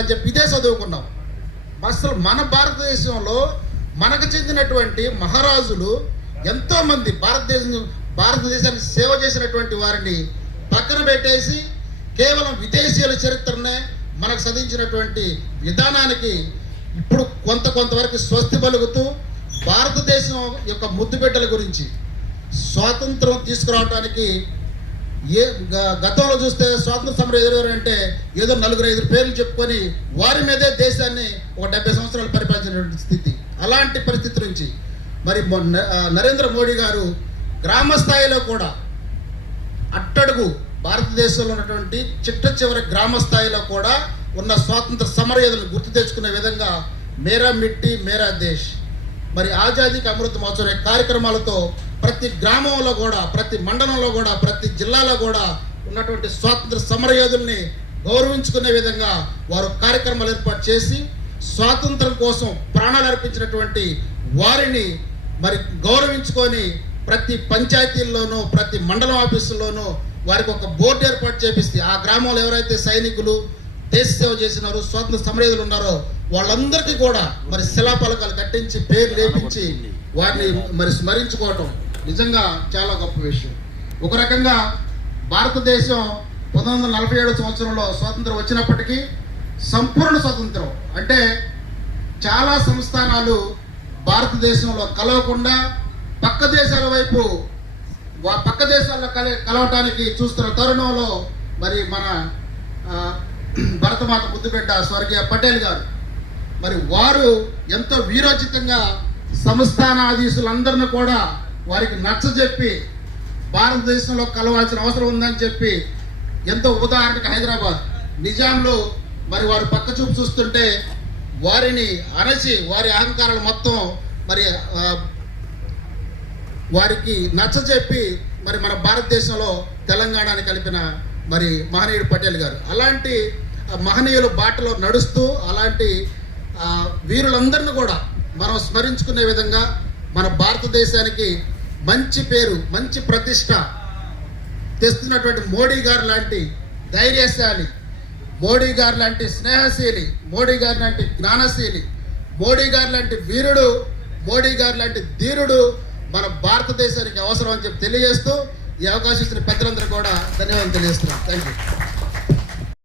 అని చెప్పి ఇదే చదువుకున్నాం. అసలు మన భారతదేశంలో మనకు చెందినటువంటి మహారాజులు ఎంతోమంది భారతదేశం భారతదేశానికి సేవ చేసినటువంటి వారిని పక్కన పెట్టేసి కేవలం విదేశీయుల చరిత్రనే మనకు చదివించినటువంటి విధానానికి ఇప్పుడు కొంత కొంతవరకు స్వస్తి పలుకుతూ భారతదేశం యొక్క ముద్దుబిడ్డల గురించి స్వాతంత్రం తీసుకురావడానికి ఏ గ- గతంలో చూస్తే స్వాతంత్ర సమరం ఎదురు అంటే ఏదో నలుగురు ఐదు పేర్లు చెప్పుకొని వారి మీదే దేశాన్ని ఒక డెబ్బై సంవత్సరాలు పరిపాలించినటువంటి స్థితి. అలాంటి పరిస్థితి నుంచి మరి నరేంద్ర మోడీ గారు గ్రామ స్థాయిలో కూడా అట్టడుగు భారతదేశంలో ఉన్నటువంటి చిట్ట చివరి గ్రామ స్థాయిలో కూడా ఉన్న స్వాతంత్ర సమరయోధులను గుర్తు తెచ్చుకునే విధంగా మేరా మిట్టి మేరా దేశ్. మరి ఆజాదీకి అమృత మహోత్సవ కార్యక్రమాలతో ప్రతి గ్రామంలో కూడా ప్రతి మండలంలో కూడా ప్రతి జిల్లాలో కూడా ఉన్నటువంటి స్వాతంత్ర సమరయోధుల్ని గౌరవించుకునే విధంగా వారు కార్యక్రమాలు ఏర్పాటు చేసి స్వాతంత్రం కోసం ప్రాణాలు అర్పించినటువంటి వారిని మరి గౌరవించుకొని ప్రతి పంచాయతీల్లోనూ ప్రతి మండలం ఆఫీసుల్లోనూ వారికి ఒక బోర్డు ఏర్పాటు చేపిస్తే ఆ గ్రామంలో ఎవరైతే సైనికులు దేశ సేవ చేసినారో స్వాతంత్ర సమరయోధులు ఉన్నారో వాళ్ళందరికీ కూడా మరి శిలాపలకాలు కట్టించి పేరు లేపించి వారిని మరి స్మరించుకోవటం. నిజంగా చాలా గొప్ప విషయం. ఒక రకంగా భారతదేశం పంతొమ్మిది వందల నలభై ఏడు సంవత్సరంలో స్వాతంత్రం వచ్చినప్పటికీ సంపూర్ణ స్వాతంత్రం. అంటే చాలా సంస్థానాలు భారతదేశంలో కలవకుండా పక్క దేశాల వైపు పక్క దేశాల్లో కల కలవటానికి చూస్తున్న తరుణంలో మరి మన భరతమాత ముద్దుబిడ్డ స్వర్గీయ పటేల్ గారు. మరి వారు ఎంతో వీరోచితంగా సంస్థానాధీశులందరిని కూడా వారికి నచ్చజెప్పి భారతదేశంలో కలవాల్సిన అవసరం ఉందని చెప్పి ఎంతో ఉదాహరణకు హైదరాబాద్. నిజాంలో మరి వారు పక్క చూపు చూస్తుంటే వారిని అరచి వారి అహంకారాలు మొత్తం మరి వారికి వారికి నచ్చజెప్పి మరి మన భారతదేశంలో తెలంగాణని కలిపిన మరి మహనీయుడు పటేల్ గారు. అలాంటి ఆ, మహనీయుల బాటలో నడుస్తూ అలాంటి వీరులందరిని కూడా మనం స్మరించుకునే విధంగా మన భారతదేశానికి మంచి పేరు మంచి ప్రతిష్ట తెస్తున్నటువంటి మోడీ గారు లాంటి ధైర్యశాలి మోడీ గారు లాంటి స్నేహశీలి మోడీ గారు లాంటి జ్ఞానశీలి మోడీ గారు లాంటి వీరుడు మోడీ గారు లాంటి ధీరుడు మన భారతదేశానికి అవసరం అని చెప్పి తెలియజేస్తూ ఈ అవకాశం ఇచ్చిన పెద్దలందరూ కూడా ధన్యవాదాలు తెలియజేస్తున్నాం. Thank you